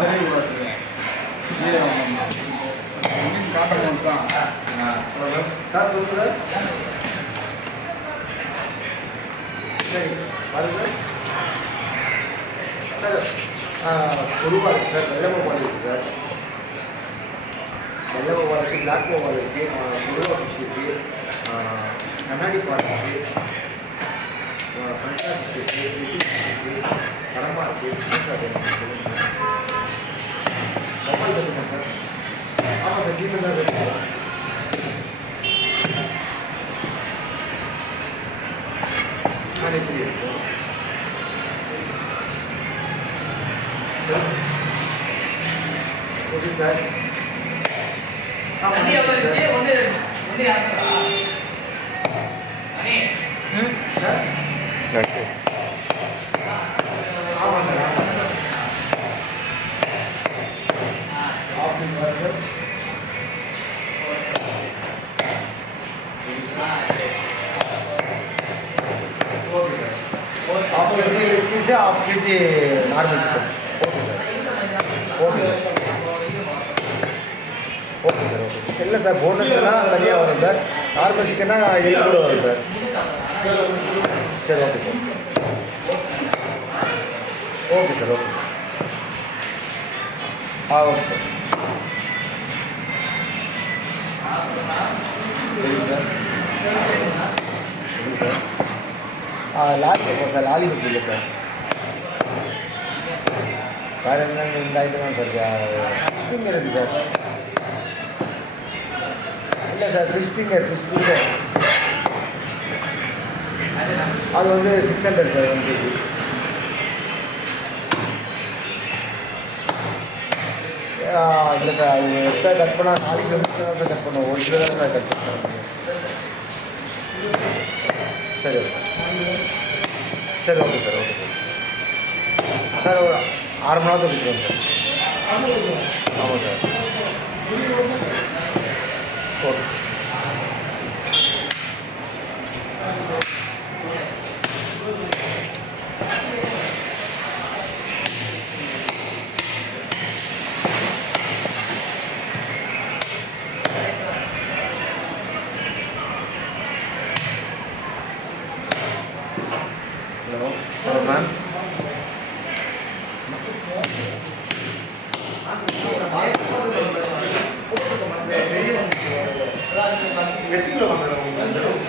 Very good. Cotton தான் sir சொல்லுங்க சரி பாருங்க சார். பொதுவாக இருக்குது சார். வெள்ளை மொபைல் இருக்குது சார். வெள்ளை மொபைல் இருக்குது, பிளாக் மொபைல் இருக்குது, பொதுவாக ஃபிஷ் இருக்குது, கண்ணாடி பால் இருக்குது, ஃபண்டா ஃபிஷ் இருக்குது, ஃபிஷ் இருக்குது, கடமா இருக்குது. சார் மொபைல் கற்றுக்கேன் சார். ஆமாம் சார். ஜிமெயில் தான் இருக்குது. எப்படி இருக்கும் ஓகே சார். ஆமாம் sir. Office sir. Half K G half K G normal chicken. Okay sir. Okay sir. Okay ಇಲ್ಲ ಸರ್ ಬೋನಸ್ ಎಲ್ಲ ತನಿயாக வரும் சார். நார்மல் சிக்கன்னா எಲ್ಲಿ கூட வரும் சார். சரி okay sir. Okay sir. Okay okay sir. சரி சார். Lollipop sir. லாலிபப் இல்லை sir. வேறு என்ன இந்த ஐட்டம் தான் சார். ஃபிஷ்ஷிங் இருக்குது சார். இல்லை சார் ஃபிஷ்ஷிங்கர் அது வந்து 600 சார் 1 kg. இல்லை சார் அது எக்ஸ்ட்ரா கட் பண்ணால் 4 கிலோமீட்டர் தான் சார் கட் பண்ணுவோம். 1 கிலோ தான் சார் கட் பண்ணுவோம். சரி ஓகே சரி okay sir. Okay sir. Sir ஒரு 6 மணி நேரத்துக்கு விட்டுருவோம் சார். ஆமாம் சார். Okay hello ma'am. எத்தனை கிலோ வாங்கணும்?